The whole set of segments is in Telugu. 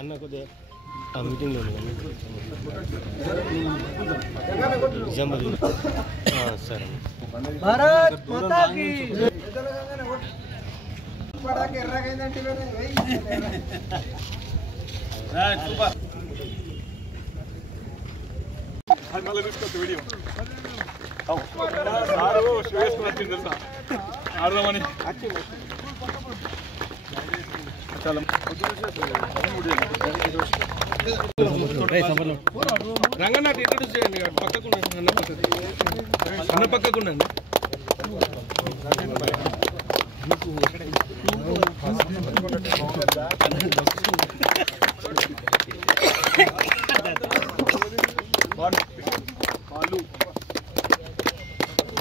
అన్న కొద్దిగా ఆ మీటింగ్లో సరే భారత్ మాతా కీ వీడియో సారు శివేసుకుని తెలుసా ఆడదామని రంగన్న ఇంట్రొడ్యూస్ చేయండి పక్కకుండా అన్న పక్కకుండండి భరత్ అన్న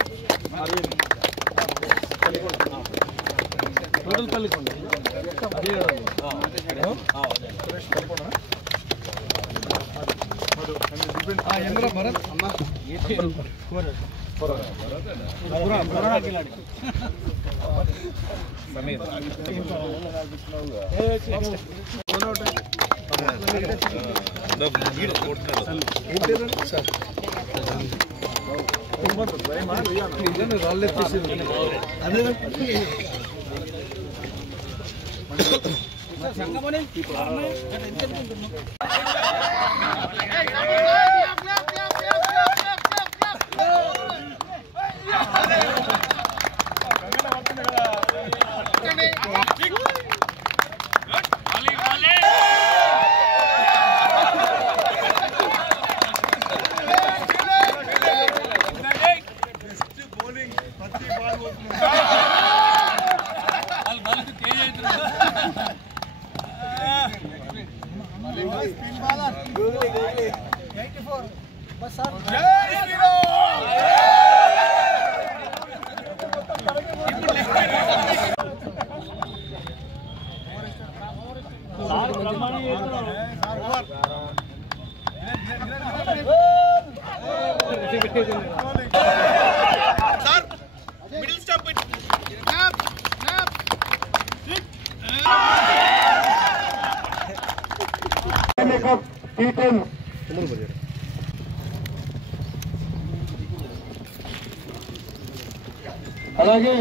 అలాగే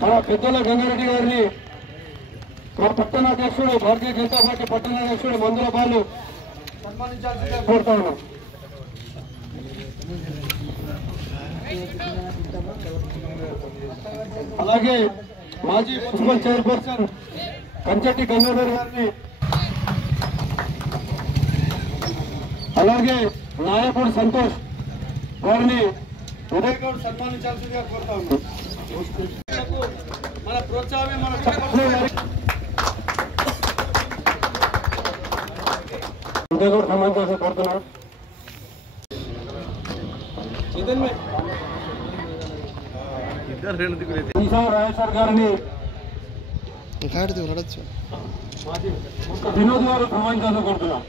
మన పెద్దల గంగారెడ్డి గారిని మా పట్టణాధ్యక్షుడు భారతీయ జనతా పార్టీ పట్టణాధ్యక్షుడు మందుల బాలు సన్మానించాల్సిందిగా కోరుతా ఉన్నాం. అలాగే మాజీ మున్సిపల్ చైర్పర్సన్ కంచెట్టి గంగాధర్ గారిని, అలాగే నాయకుడు సంతోష్ గారిని ఉదయ్ గౌడ్ సన్మానించాల్సిందిగా కోరుతా ఉన్నాం. మన ప్రోత్సాహమే మన ఉదయ్ గౌడ్ సన్మానించాల్సి కోరుతున్నాం. రాజేశ్వర్ గారిని వినోద్ గారు సన్మానించాల్సి కోరుతున్నాం.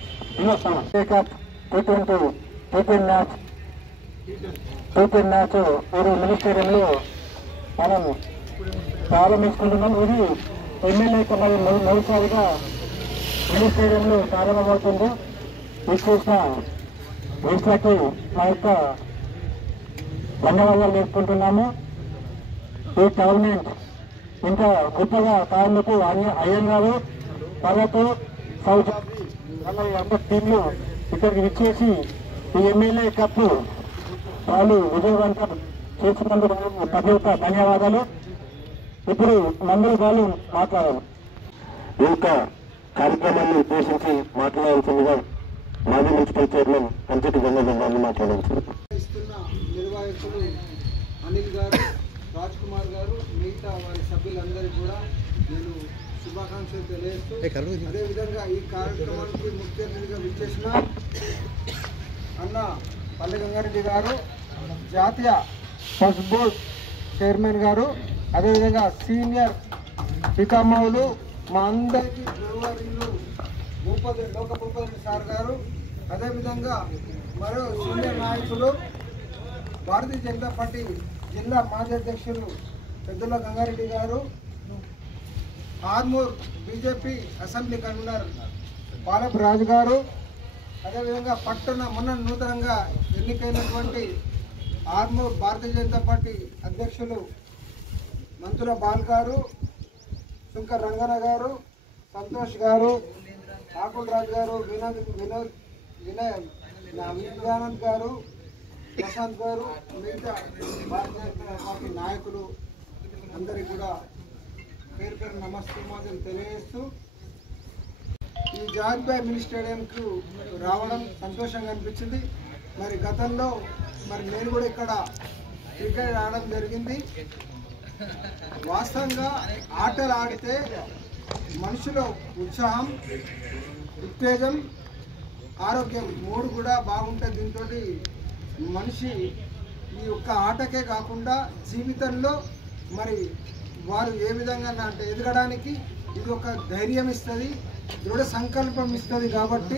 టీపీఎన్ మ్యాచ్ ఇది మినీ స్టేడియంలో మనం ప్రారంభించుకుంటున్నాం. ఇది ఎమ్మెల్యేకి మొదటిసారిగా మినీ స్టేడియంలో ప్రారంభమవుతుంది. విశ్లేషణ వేసులకి మా యొక్క ధన్యవాదాలు నేర్చుకుంటున్నాము. ఈ టోర్నమెంట్ ఇంకా గొప్పగా తాందుకు అయ్యంగారు భరత్ సౌజీ అందరి టీంలు ఇక్కడికి విచ్చేసి ఈ ఎమ్మెల్యే కప్ వాళ్ళు విజయవంతం చేసినందుకు ప్రతి ఒక్క ధన్యవాదాలు. ఇప్పుడు మందుల బాలు మాట్లాడారు. ఈ యొక్క కార్యక్రమాన్ని ఉద్దేశించి మాట్లాడాల్సిందిగా మాజీ మున్సిపల్ చైర్మన్ కంచెట్టి గంగాధర్ మాట్లాడాల్సింది. నిర్వాహకులు అనిల్ గారు, రాజ్ కుమార్ గారు, మిగతా వారి సభ్యులందరికీ కూడా నేను శుభాకాంక్షలు తెలియజేస్తూ, అదేవిధంగా ఈ కార్యక్రమానికి ముఖ్య అతిథిగా విచ్చేసిన అన్న పల్లె గంగారెడ్డి గారు, జాతీయ ఫస్ట్ బోర్డ్ చైర్మన్ గారు, అదేవిధంగా సీనియర్ పితామహులు మా అందరికీ గౌరవనీయులు లోక భూపతి సార్ గారు, అదేవిధంగా మరో సీనియర్ నాయకులు భారతీయ జనతా పార్టీ జిల్లా మాజీ అధ్యక్షులు పెద్దల Gangareddy garu, Armoor BJP assembly convener Palapu Raju garu, అదేవిధంగా మొన్న నూతనంగా ఎన్నికైనటువంటి ఆర్మూర్ భారతీయ జనతా పార్టీ అధ్యక్షులు మంతుల బాల్ గారు, శంకర్ రంగన్న గారు, సంతోష్ గారు, ఠాకూర్ రాజు గారు, వినయానంద్ గారు, ప్రశాంత్ గారు, మిగతా భారతీయ జనతా పార్టీ నాయకులు అందరికీ కూడా పేరు పేరు నమస్కారం తెలియజేస్తూ ఈ జార్జియా మినీ స్టేడియంకు రావడం సంతోషంగా అనిపించింది. మరి గతంలో నేను కూడా ఇక్కడ క్రికెట్ ఆడడం జరిగింది. వాస్తవంగా ఆటలు ఆడితే మనిషిలో ఉత్సాహం, ఉత్తేజం, ఆరోగ్యం మూడు కూడా బాగుంటుంది. దీంతో మనిషి ఈ యొక్క ఆటకే కాకుండా జీవితంలో వారు ఏ విధంగా అంటే ఎదగడానికి ఇది ఒక ధైర్యం ఇస్తుంది, దృఢ సంకల్పం ఇస్తుంది. కాబట్టి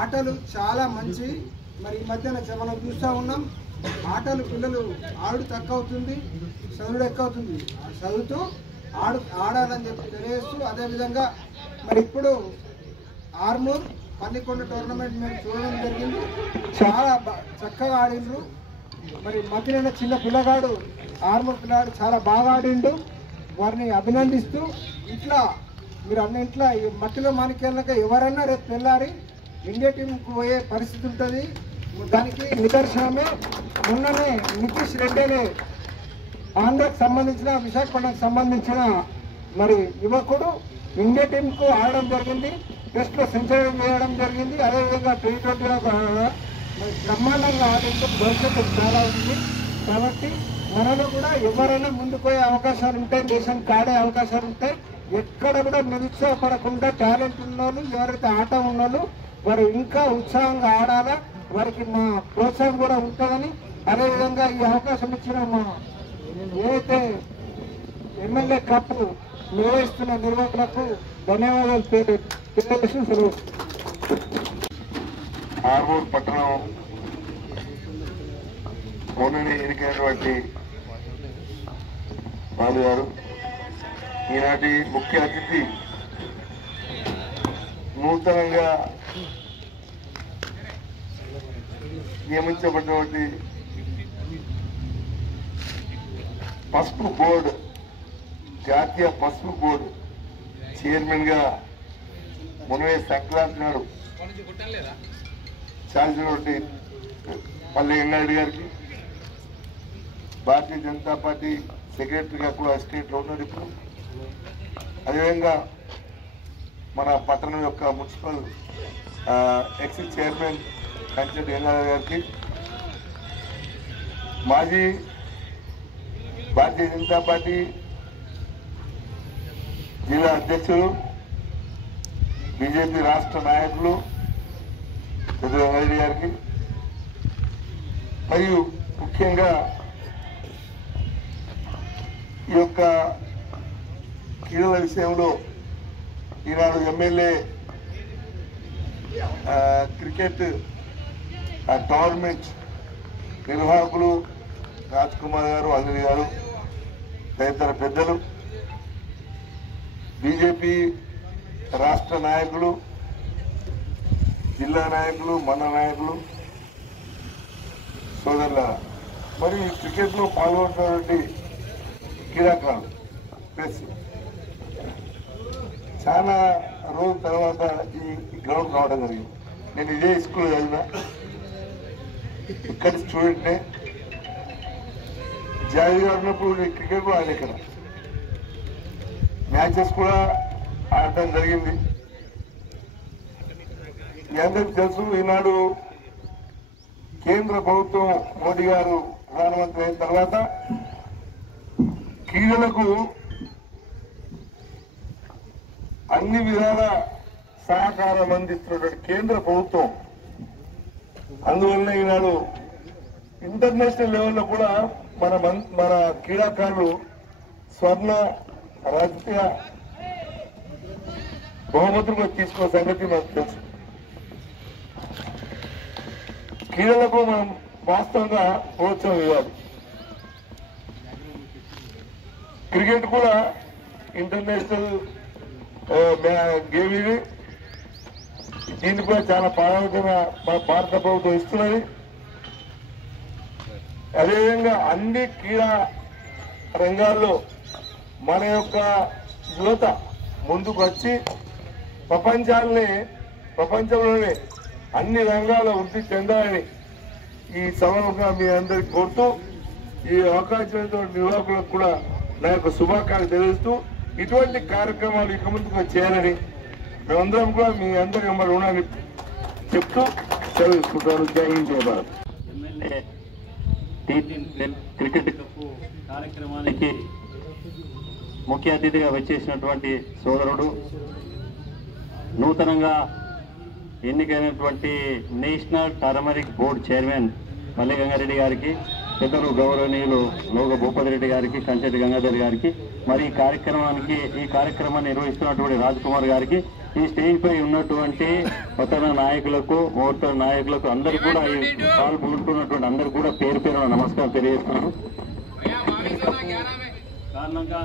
ఆటలు చాలా మంచి. ఈ మధ్యన మనం చూస్తూ ఉన్నాం, ఆటలు పిల్లలు ఆడు తక్కువ అవుతుంది, చదువుడు ఎక్కువ అవుతుంది. చదువుతూ ఆడాలని చెప్పి తెలియజేస్తూ, అదేవిధంగా ఇప్పుడు ఆర్మూర్ పల్లికొండ టోర్నమెంట్ మేము చూడడం జరిగింది. చాలా చక్కగా ఆడిండ్రు. మధ్యలో చిన్న పిల్లగాడు, ఆర్మూర్ పిల్లగాడు చాలా బాగా ఆడిండు. వారిని అభినందిస్తూ ఇట్లా మీరు అన్నింట్లో ఈ మట్టిలో మానికెళ్ళక ఎవరన్నా రేపు తెల్లారి ఇండియా టీంకు పోయే పరిస్థితి ఉంటుంది. దానికి నిదర్శనమే మొన్ననే నితీష్ రెడ్డి ఆంధ్రకు సంబంధించిన విశాఖపట్నంకు సంబంధించిన యువకుడు ఇండియా టీంకు ఆడడం జరిగింది. టెస్ట్లో సెంచరీ వేయడం జరిగింది. అదేవిధంగా T20లో బ్రహ్మాండంగా ఆడేందుకు భవిష్యత్తు చాలా ఉంది. కాబట్టి మనలో కూడా ఎవరైనా ముందుకు పోయే అవకాశాలు ఉంటాయి, దేశానికి ఆడే అవకాశాలు ఉంటాయి. ఎక్కడ కూడా నిరుత్సాహపడకుండా టాలెంట్ ఉన్నోళ్ళు, ఎవరైతే ఆట ఉన్నోళ్ళు వారు ఇంకా ఉత్సాహంగా ఆడాలా, వారికి మా ప్రోత్సాహం కూడా ఉంటుందని, అదేవిధంగా ఈ అవకాశం ఇచ్చిన మా ఏదైతే ఎమ్మెల్యే కప్ నిర్వహిస్తున్న నిర్వాహకులకు ధన్యవాదాలు తెలియజేసి సెలవు. ఆర్మూర్ పట్టణం మొన్ననే ఎన్నికైనటువంటి బాలు గారు, ఈనాటి ముఖ్య అతిథి, నూతనంగా నియమించబడినటువంటి పసుపు బోర్డు, జాతీయ పసుపు బోర్డు చైర్మన్ గా మునవే సంక్రాంతి నాడు చాల్సినటువంటి పల్లె ఎన్నారెడ్డి గారికి, భారతీయ జనతా పార్టీ సెక్రటరీగా కూడా స్టేట్లో ఉన్నారు ఇప్పుడు. అదేవిధంగా మన పట్టణం యొక్క municipal X chairman Kancheti Ennareddy గారికి, మాజీ భారతీయ జనతా పార్టీ జిల్లా అధ్యక్షులు, బీజేపీ రాష్ట్ర నాయకులు రెడ్డి గారికి, మరియు ముఖ్యంగా ఈ యొక్క క్రీడల విషయంలో ఈనాడు ఎమ్మెల్యే క్రికెట్ టోర్నమెంట్ నిర్వాహకులు రాజ్ కుమార్ గారు, అనిల్ గారు, తదితర పెద్దలు, బీజేపీ రాష్ట్ర నాయకులు, జిల్లా నాయకులు, మండల నాయకులు, సోదరుల, మరియు ఈ క్రికెట్లో పాల్గొంటున్నటువంటి క్రీడాకారులు, ప్రెస్, చాలా రోజుల తర్వాత ఈ గ్రౌండ్ రావడం జరిగింది. నేను ఇదే స్కూల్ చదివినా, ఇక్కడి స్టూడెంట్నే. జాయిగా ఉన్నప్పుడు క్రికెట్ కూడా ఆడే, ఇక్కడ మ్యాచెస్ కూడా ఆడటం జరిగింది. మీ అందరికీ తెలుసు, ఈనాడు కేంద్ర ప్రభుత్వం మోడీ గారు ప్రధానమంత్రి అయిన తర్వాత క్రీడలకు అన్ని విధాల సహకారం అందిస్తున్నటువంటి కేంద్ర ప్రభుత్వం. అందువల్ల ఈనాడు ఇంటర్నేషనల్ లెవెల్లో కూడా మన క్రీడాకారులు స్వర్ణ రాజకీయ బహుమతులు కూడా తీసుకున్న సంగతి మనకు తెలుసు. క్రీడలకు మనం వాస్తవంగా ప్రోత్సాహం ఇవ్వాలి. క్రికెట్ కూడా ఇంటర్నేషనల్ గేమ్ ఇది. దీన్ని కూడా చాలా ప్రాధాన్యత మన భారత ప్రభుత్వం ఇస్తున్నది. అదేవిధంగా అన్ని క్రీడా రంగాల్లో మన యొక్క యువత ముందుకు వచ్చి ప్రపంచంలోనే అన్ని రంగాల్లో వృద్ధి చెందాలని ఈ సభగా మీ అందరికి కోరుతూ ఈ అవకాశంతో నిర్వాహకులకు కూడా నా యొక్క శుభాకాంక్షలు తెలియజేస్తూ ఇటువంటి కార్యక్రమాలు ఇక ముందుకు చేయాలని మేమందరం కూడా మీ అందరి మరి రుణాన్ని చెప్తూ సెలవు తీసుకుంటాను. జై హింద్ జై భారత్. క్రికెట్ కప్పు కార్యక్రమానికి ముఖ్య అతిథిగా వచ్చేసినటువంటి సోదరుడు నూతనంగా ఎన్నికైనటువంటి నేషనల్ టర్మరిక్ బోర్డు చైర్మన్ మల్లి గంగారెడ్డి గారికి, పెద్దలు గౌరవనీయులు లోగ భూపతి రెడ్డి గారికి, కంచెటి గంగాధర్ గారికి, మరి ఈ కార్యక్రమాన్ని నిర్వహిస్తున్నటువంటి రాజ్ కుమార్ గారికి, ఈ స్టేజ్ పై ఉన్నటువంటి కొత్త నాయకులకు, ముహూర్త నాయకులకు అందరూ కూడా ఈ పాల్గొంటున్నటువంటి అందరూ కూడా పేరు పేరున నమస్కారం తెలియజేస్తున్నాను. కారణంగా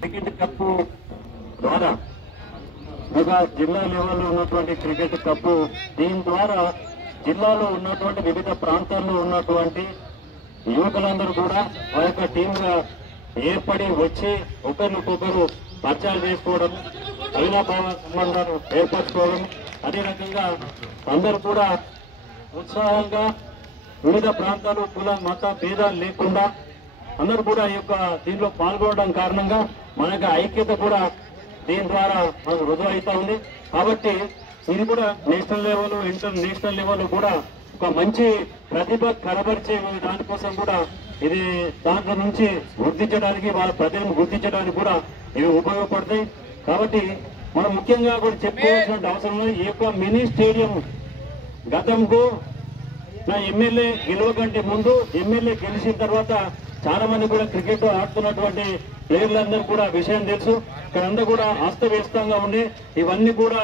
క్రికెట్ కప్పు ద్వారా ఒక జిల్లా లెవెల్లో ఉన్నటువంటి క్రికెట్ కప్పు, దీని ద్వారా జిల్లాలో ఉన్నటువంటి వివిధ ప్రాంతాల్లో ఉన్నటువంటి యువకులందరూ కూడా ఆ యొక్క టీంగా ఏర్పడి వచ్చి ఒకరినొకరు పరిచయాలు చేసుకోవడం, అవినాభావ సంబంధాలు ఏర్పరచుకోవడం, అదే రకంగా అందరూ కూడా ఉత్సాహంగా వివిధ ప్రాంతాలు కుల మత భేదాలు లేకుండా అందరూ కూడా ఈ యొక్క దీంట్లో పాల్గొనడం కారణంగా మన యొక్క ఐక్యత కూడా దీని ద్వారా మనకు రుజువు అవుతా ఉంది. కాబట్టి ఇది కూడా నేషనల్ లెవెల్, ఇంటర్నేషనల్ లెవెల్ కూడా ఒక మంచి ప్రతిభ కనబరిచే దానికోసం కూడా ఇది దాంట్లో నుంచి గుర్తించడానికి, వాళ్ళ ప్రతిభను గుర్తించడానికి కూడా ఇవి ఉపయోగపడతాయి. కాబట్టి మనం ముఖ్యంగా కూడా చెప్పుకోవాల్సిన అవసరం లేదు. ఈ యొక్క మినీ స్టేడియం గతంకు నా ఎమ్మెల్యే గెలవకంటే ముందు, ఎమ్మెల్యే గెలిచిన తర్వాత చాలా మంది కూడా క్రికెట్ ఆడుతున్నటువంటి ప్లేయర్లందరూ కూడా విషయం తెలుసు. ఇక్కడంతా కూడా అస్తవ్యస్తంగా ఉండి ఇవన్నీ కూడా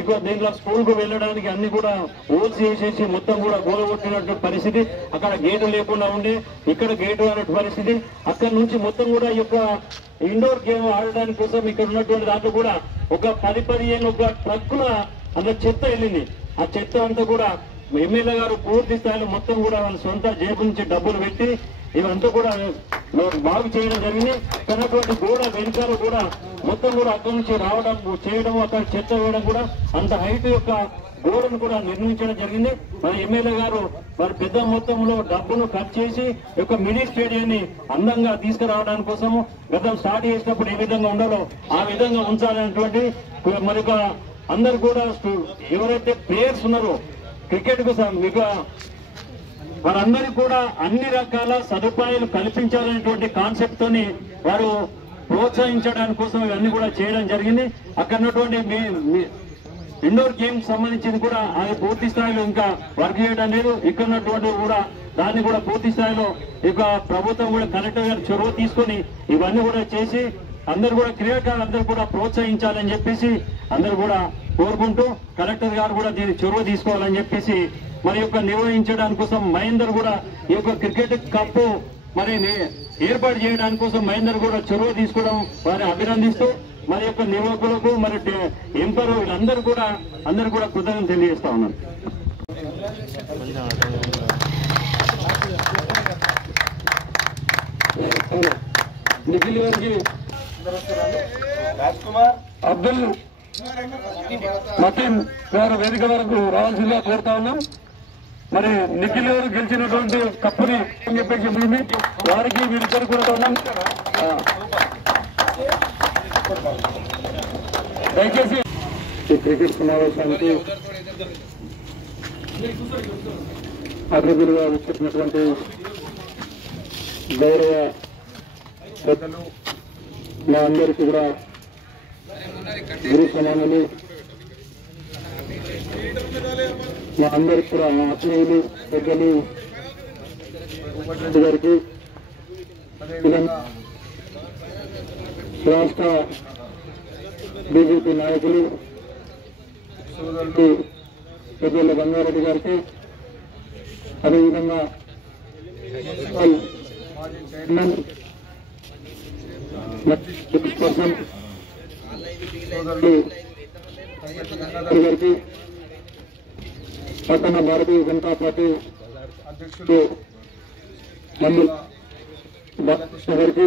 ఇక దీంట్లో స్కూల్కు వెళ్ళడానికి అన్ని కూడా ఓల్స్ చేసేసి మొత్తం కూడా గోలగొట్టినటువంటి పరిస్థితి, అక్కడ గేటు లేకుండా ఉండి ఇక్కడ గేటు అనే పరిస్థితి, అక్కడ నుంచి మొత్తం కూడా ఈ యొక్క ఇండోర్ గేమ్ ఆడడానికి కోసం ఇక్కడ ఉన్నటువంటి దాంట్లో కూడా ఒక 10-15 ఒక ట్రక్కుల అందులో చెత్త వెళ్ళింది. ఆ చెత్త అంతా కూడా ఎమ్మెల్యే గారు పూర్తి స్థాయిలో మొత్తం కూడా వాళ్ళ సొంత జేబు నుంచి డబ్బులు పెట్టి ఇవంతా కూడా బాగు చేయడం జరిగింది. కన్నటువంటి గోడ వెనుకాల కూడా మొత్తం కూడా అక్కడి నుంచి రావడం చేయడం, అక్కడ చెత్త వేయడం కూడా అంత హైట్ యొక్క గోడను కూడా నిర్మించడం జరిగింది. మరి ఎమ్మెల్యే గారు మరి పెద్ద మొత్తంలో డబ్బులు ఖర్చు చేసి యొక్క మినీ స్టేడియాన్ని అందంగా తీసుకురావడానికి కోసము గతం స్టార్ట్ చేసినప్పుడు ఏ విధంగా ఉండాలో ఆ విధంగా ఉంచాలనేటువంటి మరి అందరు కూడా ఎవరైతే ప్లేయర్స్ ఉన్నారో క్రికెట్ కు మీకు వారందరికీ కూడా అన్ని రకాల సదుపాయాలు కల్పించాలనేటువంటి కాన్సెప్ట్ తోని వారు ప్రోత్సహించడానికి కోసం ఇవన్నీ కూడా చేయడం జరిగింది. అక్కడ ఉన్నటువంటి ఇండోర్ గేమ్స్ సంబంధించింది కూడా అది పూర్తి స్థాయిలో ఇంకా వర్క్ చేయడం లేదు. ఇక్కడ ఉన్నటువంటి కూడా దాన్ని కూడా పూర్తి స్థాయిలో ఇక ప్రభుత్వం కూడా కలెక్టర్ గారు చొరవ తీసుకొని ఇవన్నీ కూడా చేసి అందరూ కూడా క్రీడాకారులందరూ కూడా ప్రోత్సహించాలని చెప్పేసి అందరూ కూడా కోరుకుంటూ కలెక్టర్ గారు కూడా దీన్ని చొరవ తీసుకోవాలని చెప్పేసి మరి యొక్క నిర్వహించడానికి కోసం మహేందర్ కూడా ఈ యొక్క క్రికెట్ కప్పు మరి ఏర్పాటు చేయడానికి కోసం మహేందర్ కూడా చొరవ తీసుకోవడం వారిని అభినందిస్తూ మరి యొక్క నిర్వాహకులకు మరి ఎంపర్ వీళ్ళందరూ కూడా అందరూ కూడా కృతజ్ఞతలు తెలియజేస్తా ఉన్నాను. నిఖిల్ గారికి, అబ్దుల్ మతీన్ గారు వేదిక వరకు రావాల్సిందిగా కోరుతా ఉన్నాం. మరి నిఖిల్ గారు గెలిచినటువంటి కప్పుని చెప్పేసి చెప్పింది వారికి వీరిద్దరు కూడా ఉన్నాం. దయచేసి ఈ క్రికెట్ సమావేశానికి అతిథులుగా వచ్చేసినటువంటి గౌరవ పెద్దలు మా అందరికీ కూడా గురు సమానులు, మా అందరికి కూడా ఆత్మీయులు పెద్దలు గారికి, రాష్ట్ర బీజేపీ నాయకులు సోదరులు పెద్దల గంగారెడ్డి గారికి, అదేవిధంగా మాజీ చైర్మన్ పర్సన్ సోదరులు గారికి, పట్టణ భారతీయ జనతా పార్టీ అధ్యక్షుడు మందుల బాలకృష్ణ గారికి,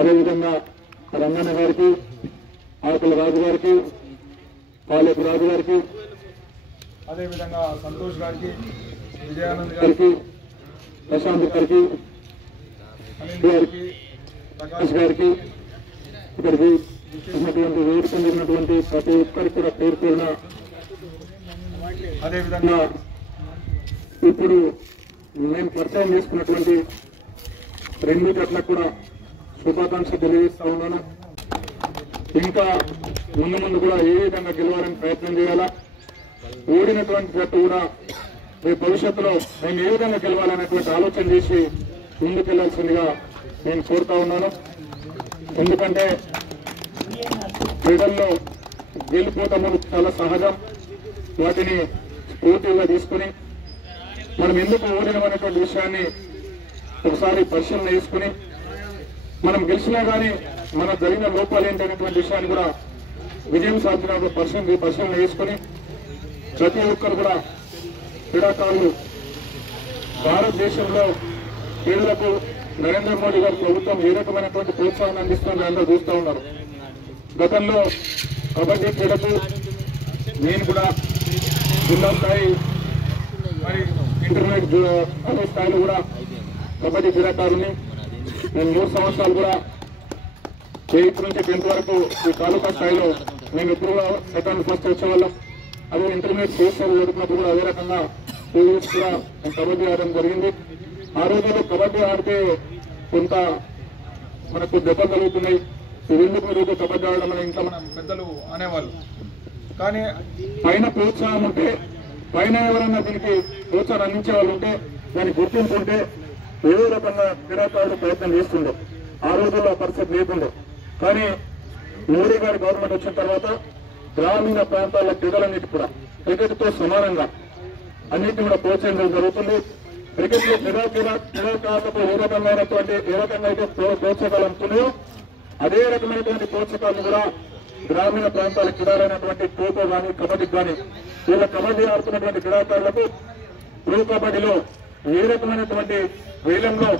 అదేవిధంగా రంగన్న గారికి, ఆకుల రాజు గారికి, పాలేపు రాజు గారికి, అదేవిధంగా సంతోష్ గారికి, విజయానంద్ గారికి, ప్రశాంత్ గారికి, అనిల్ గారికి, ప్రకాష్ గారికి, ఇక్కడికి ఉన్నటువంటి వేదిక ఉన్నటువంటి ప్రతి ఒక్కరికి కూడా పేర్కొన్న, అదేవిధంగా ఇప్పుడు నేను పరిచయం చేసుకున్నటువంటి రెండు జట్లకు కూడా శుభాకాంక్షలు తెలియజేస్తా ఉన్నాను. ఇంకా ముందు కూడా ఏ విధంగా గెలవాలని ప్రయత్నం చేయాలా, ఓడినటువంటి జట్టు కూడా రేపు భవిష్యత్తులో మేము ఏ విధంగా గెలవాలనేటువంటి ఆలోచన చేసి ముందుకెళ్లాల్సిందిగా నేను కోరుతా ఉన్నాను. ఎందుకంటే క్రీడల్లో గెలిపోతాము చాలా సహజం. వాటిని స్ఫూర్తిగా తీసుకుని మనం ఎందుకు ఓడినమనేటువంటి విషయాన్ని ఒకసారి పరిశీలన చేసుకుని మనం గెలిచినా కానీ మన జరిగిన లోపాలు ఏంటనేటువంటి విషయాన్ని కూడా విజయం సాధించినప్పుడు పరిశీలన చేసుకుని ప్రతి ఒక్కరు కూడా క్రీడాకారులు భారతదేశంలో క్రీడలకు నరేంద్ర మోడీ గారి ప్రభుత్వం ఏ రకమైనటువంటి ప్రోత్సాహాన్ని అందిస్తుందని అందరూ చూస్తూ ఉన్నారు. గతంలో కబడ్డీ క్రీడకు నేను కూడా జిల్లా స్థాయి మరి ఇంటర్మీడియట్ స్థాయిలో కూడా కబడ్డీ క్రీడాకారుని నేను 3 సంవత్సరాలు కూడా 8th నుంచి 10th వరకు ఈ తాలూకా స్థాయిలో మేము ఎప్పుడు కూడా సెకండ్ ఫస్ట్ వచ్చేవాళ్ళం. అదే ఇంటర్మీడియట్ చేస్తారు చదువుకున్నప్పుడు కూడా అదే రకంగా 2 years కూడా నేను కబడ్డీ ఆడడం జరిగింది. ఆ రోజుల్లో కబడ్డీ ఆడితే కొంత మనకు దెబ్బలు కలుగుతున్నాయి, ఎందుకు మీరు కబడ్డీ ఆడడం అని ఇంట్లో మన పెద్దలు అనేవాళ్ళు. కానీ పైన ప్రోత్సాహం ఉంటే, పైన ఎవరన్నా దీనికి ప్రోత్సాహం అందించే వాళ్ళు ఉంటే, దాన్ని గుర్తింపుంటే ఏదో రకంగా క్రీడాకారులు ప్రయత్నం చేస్తుండే. ఆ రోజుల్లో పరిస్థితి లేకుండే. కానీ మోడీ గారి గవర్నమెంట్ వచ్చిన తర్వాత గ్రామీణ ప్రాంతాల క్రీడలన్నిటి కూడా క్రికెట్తో సమానంగా అన్నింటినీ కూడా ప్రోత్సహించడం జరుగుతుంది. క్రికెట్ లో క్రీడాకారులకు ఏ రకంగా అయితే ప్రోత్సాహాలు అందుతున్నాయో అదే రకమైనటువంటి ప్రోత్సాహాలను కూడా గ్రామీణ ప్రాంతాల క్రీడలైనటువంటి ఖోఖో కానీ కబడ్డీకి కానీ వీళ్ళ కబడ్డీ ఆడుతున్నటువంటి క్రీడాకారులకు ప్రో కబడ్డీలో ఏ రకమైనటువంటి వేలంలో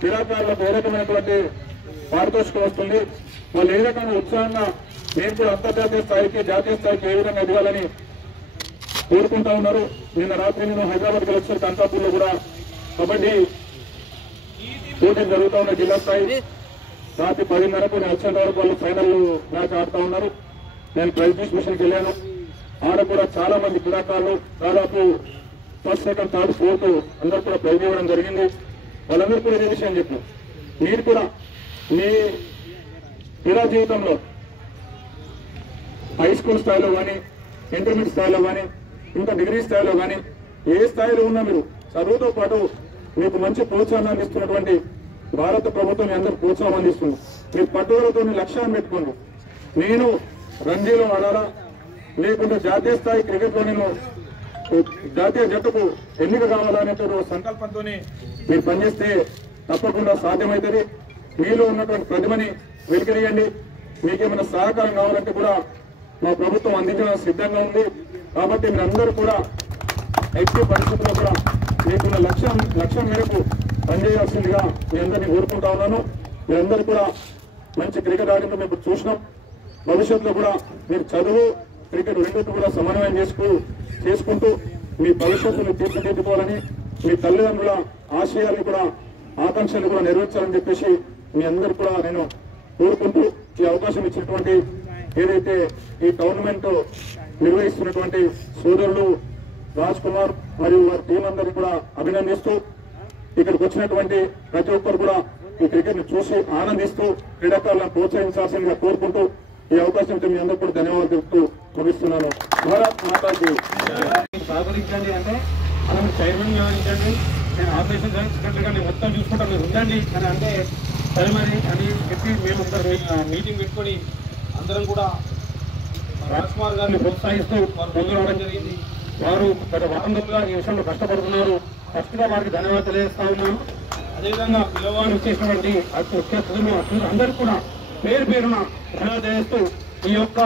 క్రీడాకారులకు ఏ రకమైనటువంటి పారితోషికం వస్తుంది, వాళ్ళు ఏ రకంగా ఉత్సాహంగా నేను కూడా అంతర్జాతీయ స్థాయికి జాతీయ స్థాయికి ఏ విధంగా ఎదగాలని కోరుకుంటా ఉన్నారు. నిన్న రాత్రి నేను హైదరాబాద్కి వచ్చిన కంతాపూర్లో కూడా కబడ్డీ పోటీలు జరుగుతూ ఉన్నాయి జిల్లా స్థాయి. రాత్రి 10:30కు నేను వచ్చేంత వరకు వాళ్ళు ఫైనల్ మ్యాచ్ ఆడుతూ ఉన్నారు. నేను ప్రైజ్ డిస్ట్రిబ్యూషన్కి వెళ్ళాను. ఆడ కూడా చాలా మంది క్రీడాకారులు దాదాపు 1st, 2nd, 3rd, 4th అందరూ కూడా ప్రైజ్ ఇవ్వడం జరిగింది. వాళ్ళందరూ కూడా ఇదే విషయం చెప్పారు, మీరు కూడా మీ క్రీడా జీవితంలో హై స్కూల్ స్థాయిలో కానీ, ఇంటర్మీడియట్ స్థాయిలో కానీ, ఇంకా డిగ్రీ స్థాయిలో కానీ ఏ స్థాయిలో ఉన్నా మీరు చదువుతో పాటు మీకు మంచి ప్రోత్సాహాన్ని అందిస్తున్నటువంటి భారత ప్రభుత్వం మీ అందరూ ప్రోత్సాహం అందిస్తుంది. మీరు పట్టుదలతో లక్ష్యాన్ని పెట్టుకోండి. నేను రంజీలో ఆడాలా, లేకుంటే జాతీయ స్థాయి క్రికెట్లో నేను జాతీయ జట్టుకు ఎన్నిక కావాలనేటువంటి సంకల్పంతో మీరు పనిచేస్తే తప్పకుండా సాధ్యమవుతుంది. మీలో ఉన్నటువంటి ప్రతిభని వెలికిరియండి. మీకేమైనా సహకారం కావాలంటే కూడా మా ప్రభుత్వం అందించడం సిద్ధంగా ఉంది. కాబట్టి మీరందరూ కూడా ఎట్టి పరిస్థితుల్లో కూడా మీకున్న లక్ష్యం మేరకు పనిచేయాల్సిందిగా మీ అందరినీ కోరుకుంటా ఉన్నాను. మీరందరూ కూడా మంచి క్రికెట్ ఆడినట్టు మేము చూసినాం. భవిష్యత్తులో కూడా మీరు చదువు క్రికెట్ రెండింటి కూడా సమన్వయం చేసుకుంటూ మీ భవిష్యత్తును తీర్చిదిద్దుకోవాలని, మీ తల్లిదండ్రుల ఆశయాన్ని కూడా ఆకాంక్షలు కూడా నెరవేర్చాలని చెప్పేసి మీ అందరూ కూడా నేను కోరుకుంటూ ఈ అవకాశం ఇచ్చినటువంటి ఏదైతే ఈ టోర్నమెంట్ నిర్వహిస్తున్నటువంటి సోదరులు రాజ్ కుమార్ మరియు వారి టీం అందరినీ కూడా అభినందిస్తూ, ఇక్కడికి వచ్చినటువంటి ప్రతి ఒక్కరు కూడా ఈ క్రికెట్ ని చూసి ఆనందిస్తూ క్రీడాకారులను ప్రోత్సహించాల్సిందిగా కోరుకుంటూ ఈ అవకాశం మీ అందరూ కూడా ధన్యవాదాలు చెప్తూ ముగిస్తున్నాను. భారత్ మాతాజీ. సహకరించండి అంటే మనం చైర్మన్ వివరించండి, నేను ఆపరేషన్ సెక్రటరీ గారిని మొత్తం చూసుకుంటాను, మీరు ఉండండి అని అంటే సరే మరి అని చెప్పి మేము మీటింగ్ పెట్టుకొని అందరం కూడా రాజ్ కుమార్ గారిని ప్రోత్సహిస్తూ వారు ముందు రావడం జరిగింది. వారు గత వారం రోజులుగా ఈ విషయంలో కష్టపడుతున్నారు. ఫస్ట్ గా వారికి ధన్యవాదాలు తెలియజేస్తా ఉన్నాను. అదేవిధంగా పిల్లవారు చేసినటువంటి ముఖ్య అతిథులు అందరూ కూడా పేరు పేరున ధన్యవాదాలు చేస్తూ ఈ యొక్క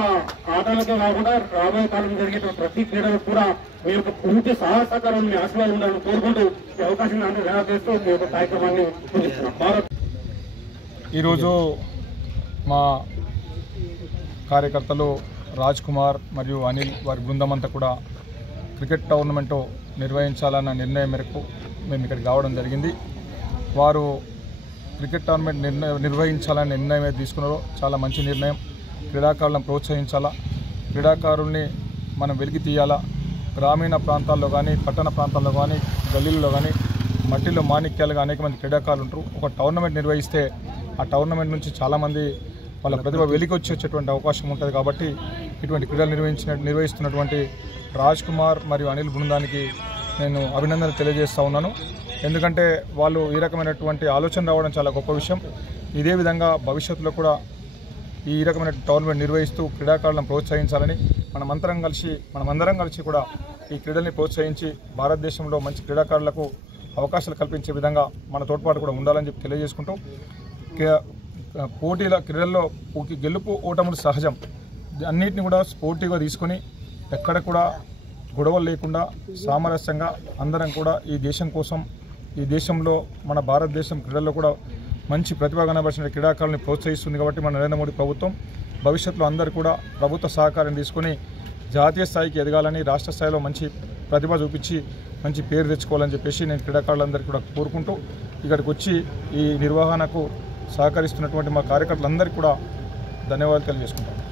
ఆటలకే కాకుండా రాబోయే కాలం జరిగే ప్రతి క్రీడలకు కూడా మీ యొక్క పూర్తి సహకారం మీ ఆశీర్వాదం ఉండాలని కోరుకుంటూ ఈ అవకాశం ధన్యవాదాలు చేస్తూ మీ యొక్క కార్యక్రమాన్ని ముగిస్తున్నాం. ఈరోజు మా కార్యకర్తలు రాజ్ కుమార్ మరియు అనిల్ వారి బృందం అంతా కూడా క్రికెట్ టోర్నమెంట్ నిర్వహించాలన్న నిర్ణయం మేరకు మేము ఇక్కడికి రావడం జరిగింది. వారు క్రికెట్ టోర్నమెంట్ నిర్వహించాలనే నిర్ణయం ఏది తీసుకున్నారో చాలా మంచి నిర్ణయం. క్రీడాకారులను ప్రోత్సహించాలా, క్రీడాకారుల్ని మనం వెలికి తీయాలా. గ్రామీణ ప్రాంతాల్లో కానీ పట్టణ ప్రాంతాల్లో కానీ గల్లీల్లో కానీ మట్టిలో మాణిక్యాలుగా అనేక మంది క్రీడాకారులు ఉంటారు. ఒక టోర్నమెంట్ నిర్వహిస్తే ఆ టోర్నమెంట్ నుంచి చాలామంది వాళ్ళ ప్రతిభ వెలికి వచ్చేటటువంటి అవకాశం ఉంటుంది. కాబట్టి ఇటువంటి క్రీడలు నిర్వహిస్తున్నటువంటి రాజ్ కుమార్ మరియు అనిల్ బృందానికి నేను అభినందనలు తెలియజేస్తూ ఉన్నాను. ఎందుకంటే వాళ్ళు ఈ రకమైనటువంటి ఆలోచన రావడం చాలా గొప్ప విషయం. ఇదే విధంగా భవిష్యత్తులో కూడా ఈ రకమైన టోర్నమెంట్ నిర్వహిస్తూ క్రీడాకారులను ప్రోత్సహించాలని మనమందరం కలిసి కూడా ఈ క్రీడల్ని ప్రోత్సహించి భారతదేశంలో మంచి క్రీడాకారులకు అవకాశాలు కల్పించే విధంగా మన తోడ్పాటు కూడా ఉండాలని చెప్పి తెలియజేసుకుంటూ, క్రీడల్లో గెలుపు ఓటములు సహజం, అన్నిటిని కూడా స్పోర్టివ్గా తీసుకొని ఎక్కడ కూడా గొడవలు లేకుండా సామరస్యంగా అందరం కూడా ఈ దేశం కోసం, ఈ దేశంలో మన భారతదేశం క్రీడల్లో కూడా మంచి ప్రతిభ కనబరిచిన క్రీడాకారులను ప్రోత్సహిస్తుంది. కాబట్టి మన నరేంద్ర మోడీ ప్రభుత్వం భవిష్యత్తులో అందరూ కూడా ప్రభుత్వ సహకారం తీసుకొని జాతీయ స్థాయికి ఎదగాలని, రాష్ట్ర స్థాయిలో మంచి ప్రతిభ చూపించి మంచి పేరు తెచ్చుకోవాలని చెప్పేసి నేను క్రీడాకారులందరికీ కూడా కోరుకుంటూ ఇక్కడికి వచ్చి ఈ నిర్వహణకు సహకరిస్తున్నటువంటి మా కార్యకర్తలందరికీ కూడా ధన్యవాదాలు తెలియజేసుకుంటాను.